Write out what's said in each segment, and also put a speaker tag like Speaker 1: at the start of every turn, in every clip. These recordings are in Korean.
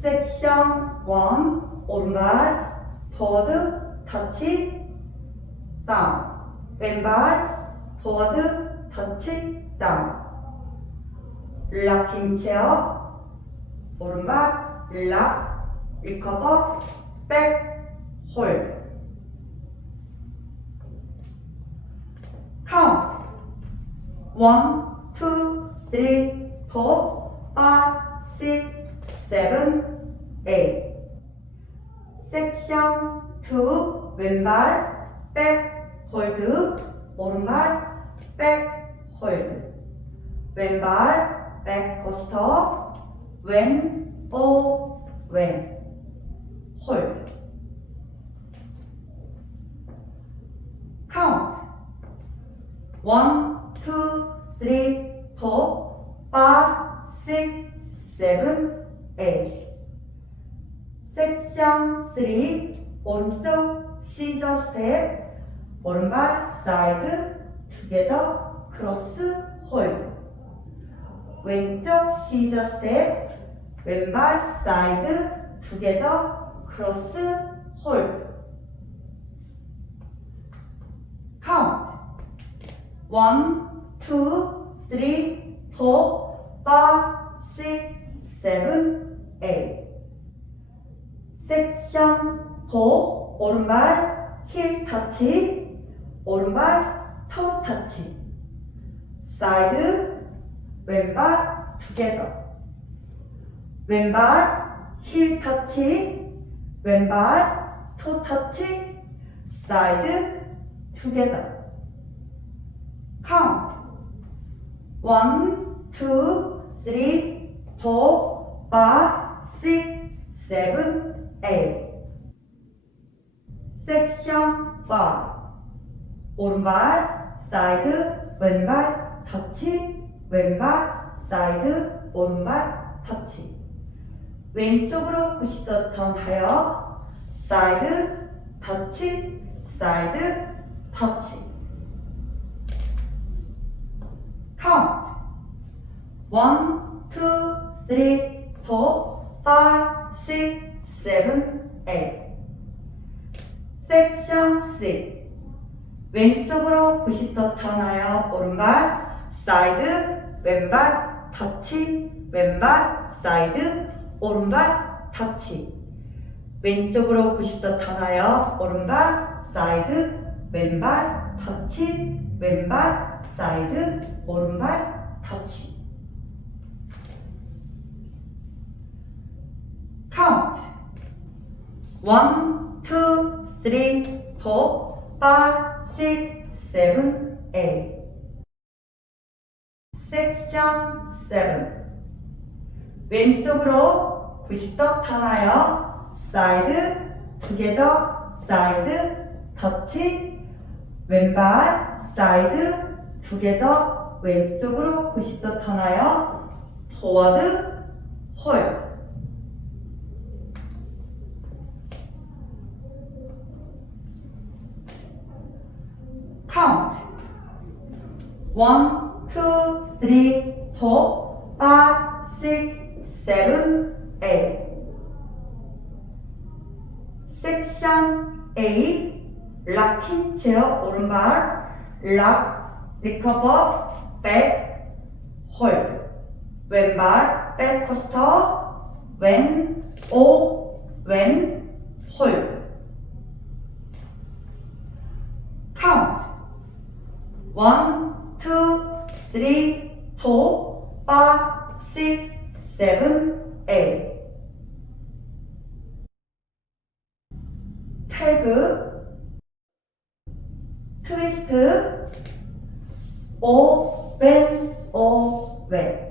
Speaker 1: 섹션 1 오른발 포워드 터치 다운. 왼발 포워드 터치 다운. 락킹 체어 오른발 락 리커버 백 홀드. 카운트. 원, 투, 쓰리, 포, 파, 7, 8. 섹션 2, 왼발, 백, 홀드, 오른발, 백, 홀드. 왼발, 백, 코스터, 왼, 오, 왼, 홀드. 카운트. 1, 오른발 사이드 투게더 크로스 홀드 왼쪽 시저 스텝 왼발 사이드 투게더 크로스 홀드 카운트 원, 투, 쓰리, 포, 파, 식, 세븐, 에잇 섹션 4 오른발 힐 터치 오른발 토 터치. 사이드 왼발 투게더 왼발 힐 터치 왼발 토 터치 사이드 투게더 카운트 원, 투, 쓰리, 포, 파, 식, 세븐, A 섹션 5 오른발 사이드 왼발 터치. 왼발 사이드 오른발 터치. 왼쪽으로 90도 턴하여 사이드 터치. 사이드 터치 컴퓨터 턴하여 오른발 사이드 왼발 터치 왼발 사이드 오른발 터치. 왼쪽으로 90도 턴하여 오른발 사이드 왼발 터치 왼발 사이드 오른발 터치. 카운트 1 2 3 4 5 6 7 A. 섹션 7. 왼쪽으로 90도 타나요? 사이드, 두개더 사이드, 터치. 왼발, 사이드, 두개더 왼쪽으로 90도 타나요? 포워드, 홀. 카운트. One, two, three, four, five, six, seven, eight. 섹션 A 락킹 체어 오른발 락 리커버 백 홀드 왼발 백 코스터 왼 오 왼 7A 태그 트위스트 오벤 오왼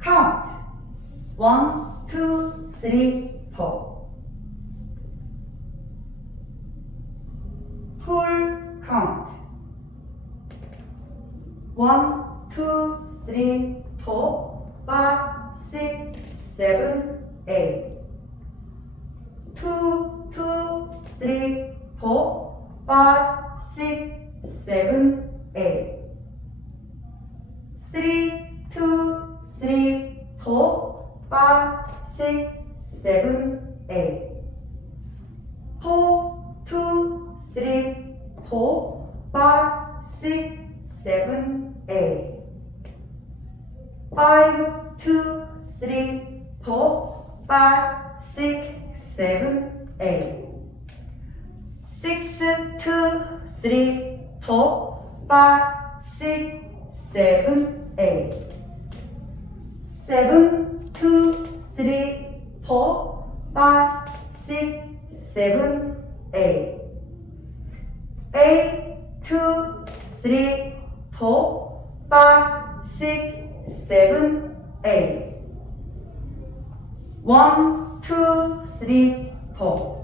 Speaker 1: 카운트 원투 쓰리 four, five, six, seven, eight. Three, two, three, four, five. seven, eight. Four, two, three, four, five, six, seven, eight. Five, two, three, four, five, six, seven, eight. Six, two, three, four, five, six, seven, eight. Seven, two, three, four, five, six, seven, eight. Eight, two, three, four, five, six, seven, eight. One, two, three, four.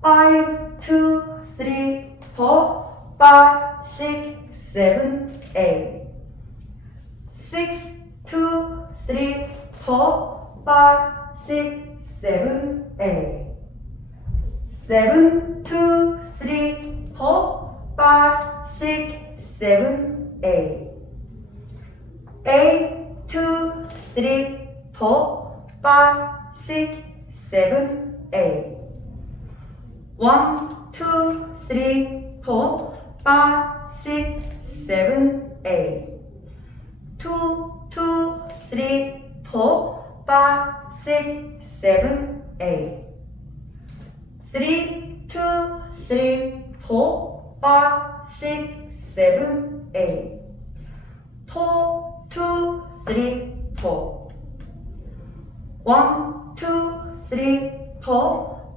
Speaker 1: 5, 2, 3, 4, 5, 6, 7, 8. 6, 2, 3, 4, 5, 6, 7, 8. 7, 2, 3, 4, 5, 6, 7, 8. 8, 2, 3, 4, 5, 6, 7, 8. 원, 투, 쓰리, 포, 파, 식, 세븐, 에잇. 투, 투, 쓰리, 포, 파, 식, 세븐, 에잇. 쓰리, 투, 쓰리, 포, 파, 식, 세븐, 에잇. 포, 투, 쓰리, 포. 원, 투, 쓰리, 포,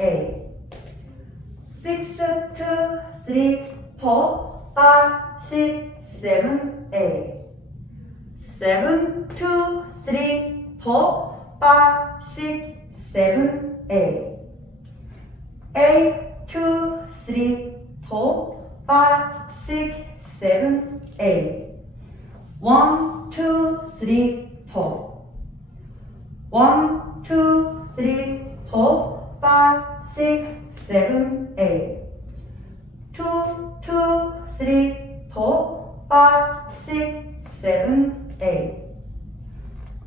Speaker 1: A. Six, two, three, four, five, six, seven, eight. Seven, two, three, four, five, six, seven, A. A, two, three, four, five, six, seven, A. One, two, three, four. One, two, three, four. Five, six, seven, eight. Two, two, three, four, five, six, seven, eight.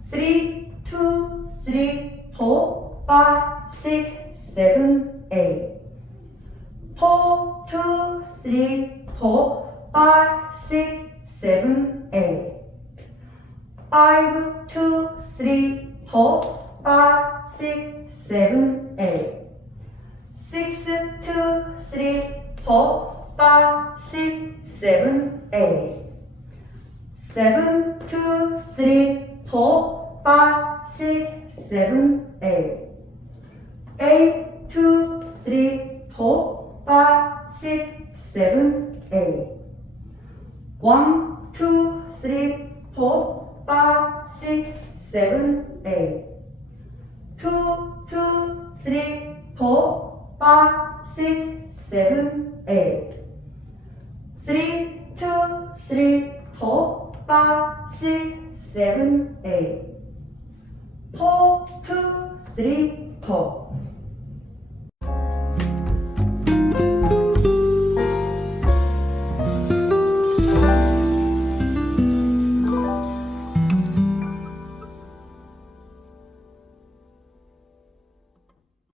Speaker 1: Three, two, three, four, five, six, seven, eight. Four, two, three, four, five, six, seven, eight. Five, two, three, four, five, six, seven, 8 6 2 3 4 5 6 7 8 7 2 3 4 5 6 7 8 8 2 3 4 5 6 7 8 1 2 3, 4